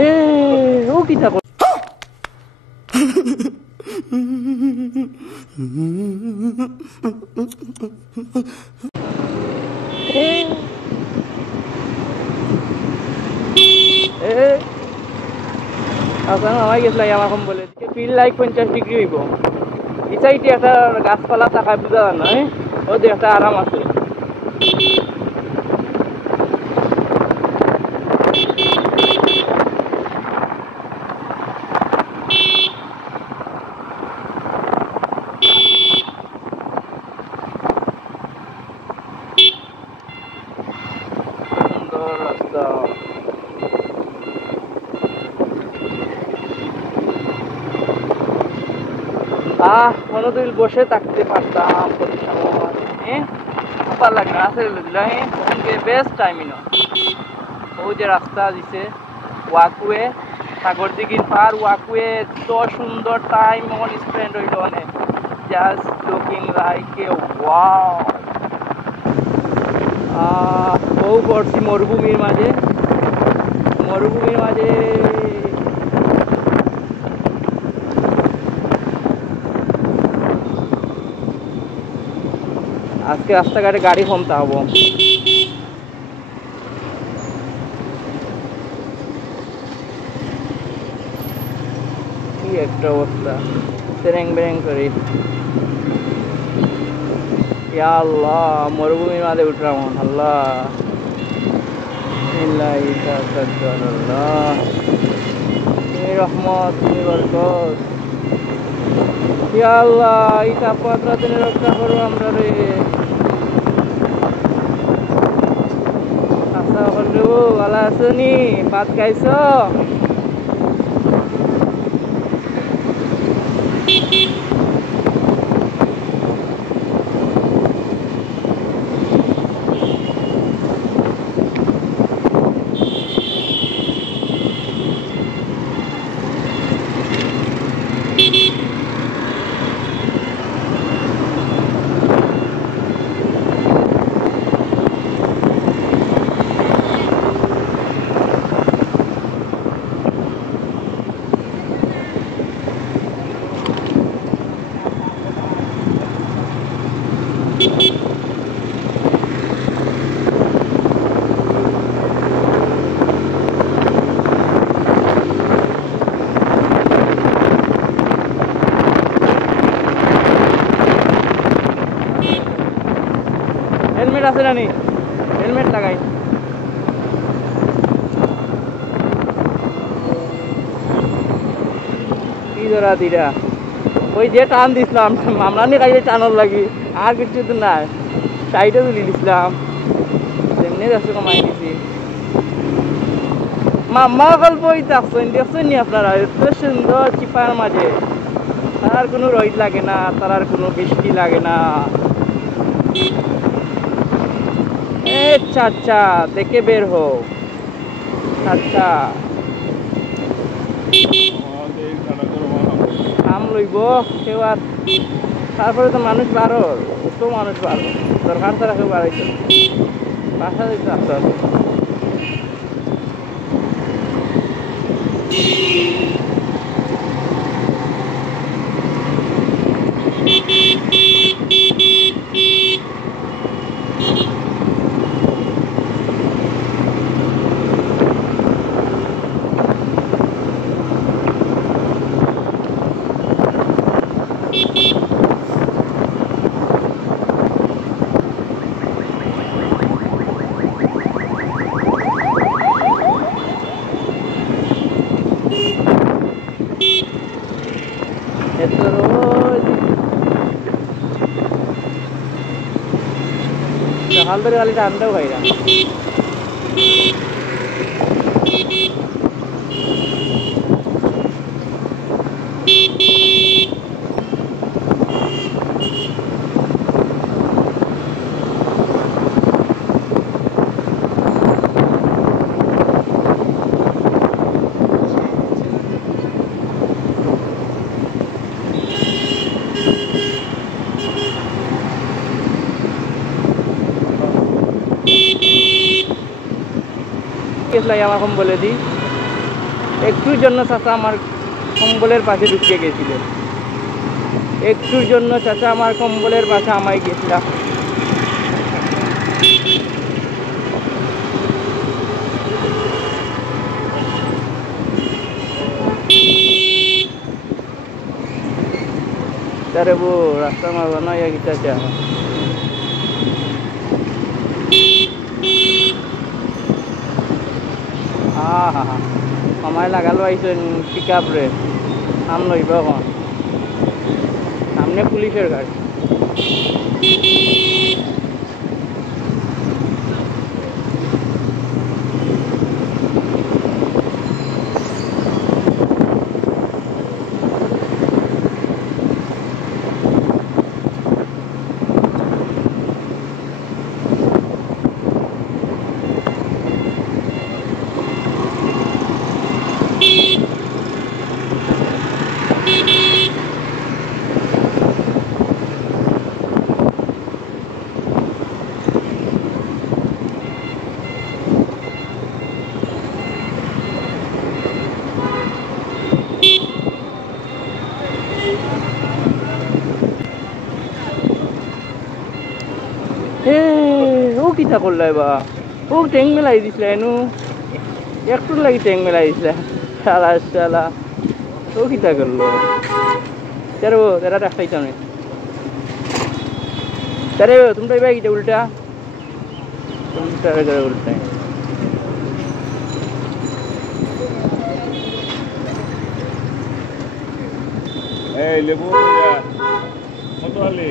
এ ও কি থাকো নামাই গেছিল আমার কম বলে ফিল লাইক 50 ডিগ্রি হইব এই সাইডে একটা গাছপালা থাকায় বুঝা যায় না ওদের একটা আরাম আছে সুন্দর রাস্তা কোনোদিন বসে থাকতে পারতাম ভালো লাগে রাস্তা বেস্ট টাইমই না ওই যে রাস্তা দিছে ওয়াকওয়ে সাগর দিঘির পার ওয়াকওয়ে তো সুন্দর টাইম মন স্পেন্ড হইল অনেক just looking like a wow বউ করছি মরুভূমির মাঝে আজকে রাস্তাঘাটে গাড়ি কমতে হবো কি একটা অবস্থা সেরেং বেরেং করে ইয়া আল্লাহ মরুভূমির মাঝে উঠলাম আল্লাহ তুমি রহমত তুমি বরকত ইয়া আল্লাহ এই তাপমাত্রা দিনে রক্ষা করো আমরা রে আচ্ছা বললো ভালো আছো নি ভাত খাইছো হেলমেট আছে না নি হেলমেট লাগাই কি ধরা দিরা ওই যে টান দিছিলাম আমরা নিয়ে কাজে টানার লাগি আর কিছু তো না সাইডে তুলি দিছিলাম এমনি রাস্তা কমাই দিছি মাম্মা গল্প দেখছেন নি আপনারা এত সুন্দর চিপার মাঝে তার কোনো রোদ লাগে না তার কোনো বৃষ্টি লাগে না আচ্ছা দেখে বের হো আচ্ছা নাম লইব কেউ আর তারপরে তো মানুষ বারো কত মানুষ বারো দরকার ছাড়া কেউ বাড়াইছে বাসা দিতে আসতে हाल धरे खाली टानटाও খাই না কেস লাগে আমার কম বলে দিই একটুর জন্য চাচা আমার কম্বলের পাশে ঢুকিয়ে গেছিলেন, একটুর জন্য চাচা আমার কম্বলের পাশে আমায় গেছিলাম। তারে বো রাস্তা মারবা না ইয়া গীতা চা হা হা সময় লাগালো আইসেন পিক আপ রে সাম লইব এখন সামনে পুলিশের গাড়ি। ও কিতা করলে বা ও ট্যাং মেলাই দিছিলে এনু একটু লাগি ট্যাং মেলাই দিছিলে শালা শালা ও কিতা করলো তারে ও তারা রাখতাইছ না তারে তোমরা এবার কিটা উল্টা উল্টা উল্টা এই লেবু কত আলি?